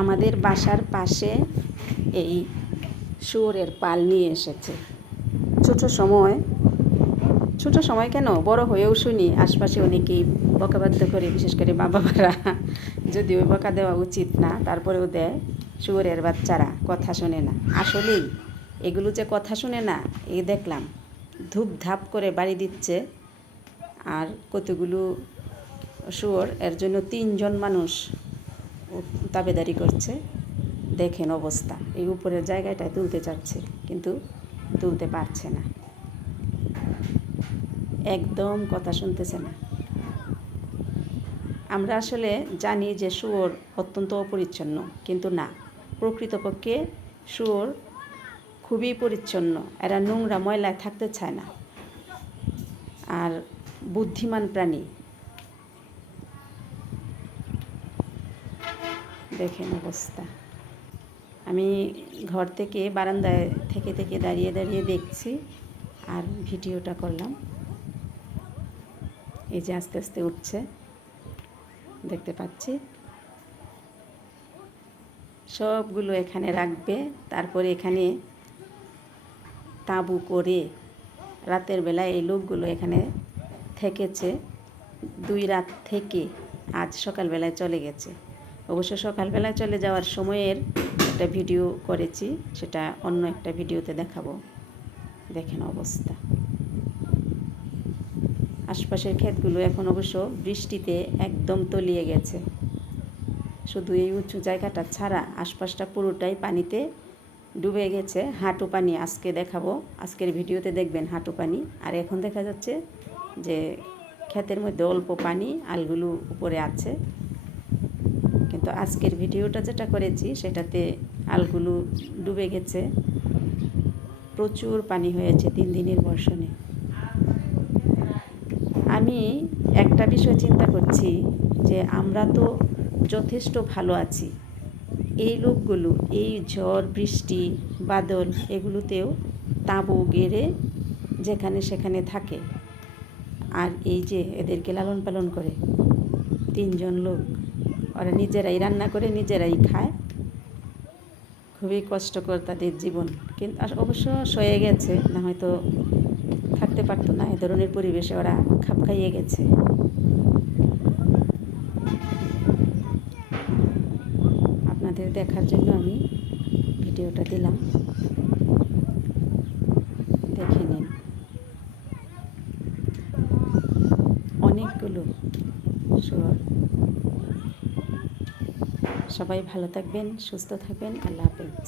আমাদের বাসার পাশে এই শুয়োরের পাল নিয়ে এসেছে। ছোট সময় কেন, বড় হয়েও শুনি আশপাশে অনেকেই বকাবাদ্য করে, বিশেষ করে মা বাবারা। যদিও বকা দেওয়া উচিত না, তারপরেও দেয়। শুয়োরের বাচ্চারা কথা শোনে না। আসলেই এগুলো যে কথা শুনে না, এই দেখলাম ধূপ ধাপ করে বাড়ি দিচ্ছে। আর কতগুলো শুয়োর, এর জন্য 3 জন মানুষ তাবেদারি করছে। দেখেন অবস্থা, এই উপরের জায়গাটায় তুলতে চাচ্ছে কিন্তু তুলতে পারছে না, একদম কথা শুনতেছে না। আমরা আসলে জানি যে শুয়োর অত্যন্ত অপরিচ্ছন্ন, কিন্তু না, প্রকৃতপক্ষে শুয়োর খুবই পরিচ্ছন্ন। এরা নোংরা ময়লায় থাকতে চায় না, আর বুদ্ধিমান প্রাণী। দেখেন অবস্থা। আমি ঘর থেকে বারান্দায় থেকে দাঁড়িয়ে দাঁড়িয়ে দেখছি আর ভিডিওটা করলাম। এই যে আস্তে আস্তে উঠছে, দেখতে পাচ্ছি। সবগুলো এখানে রাখবে, তারপরে এখানে তাঁবু করে রাতের বেলায় এই লোকগুলো এখানে থেকেছে 2 রাত থেকে আজ সকালবেলায় চলে গেছে। অবশ্য সকালবেলায় চলে যাওয়ার সময়ের একটা ভিডিও করেছি, সেটা অন্য একটা ভিডিওতে দেখাবো। দেখেন অবস্থা। আশপাশের ক্ষেতগুলো এখন অবশ্য বৃষ্টিতে একদম তলিয়ে গেছে। শুধু এই উঁচু জায়গাটা ছাড়া আশপাশটা পুরোটাই পানিতে ডুবে গেছে। হাঁটু পানি আজকে দেখাবো, আজকের ভিডিওতে দেখবেন হাঁটু পানি। আর এখন দেখা যাচ্ছে যে ক্ষেতের মধ্যে অল্প পানি, আলগুলো উপরে আছে। কিন্তু আজকের ভিডিওটা যেটা করেছি সেটাতে আলগুলো ডুবে গেছে, প্রচুর পানি হয়েছে 3 দিনের বর্ষণে। আমি একটা বিষয় চিন্তা করছি যে আমরা তো যথেষ্ট ভালো আছি, এই লোকগুলো এই ঝড় বৃষ্টি বাদল এগুলোতেও তাঁবু গেড়ে যেখানে সেখানে থাকে। আর এই যে এদেরকে লালন পালন করে 3 জন লোক, ওরা নিজেরাই রান্না করে নিজেরাই খায়। খুবই কষ্টকর তাদের জীবন, কিন্তু অবশ্য সয়ে গেছে, না হয়তো থাকতে পারতো না। এ ধরনের পরিবেশে ওরা খাপ খাইয়ে গেছে। আপনাদের দেখার জন্য আমি ভিডিওটা দিলাম, দেখে নিন। অনেকগুলো শুয়োর। সবাই ভালো থাকবেন, সুস্থ থাকবেন। আল্লাহ হাফেজ।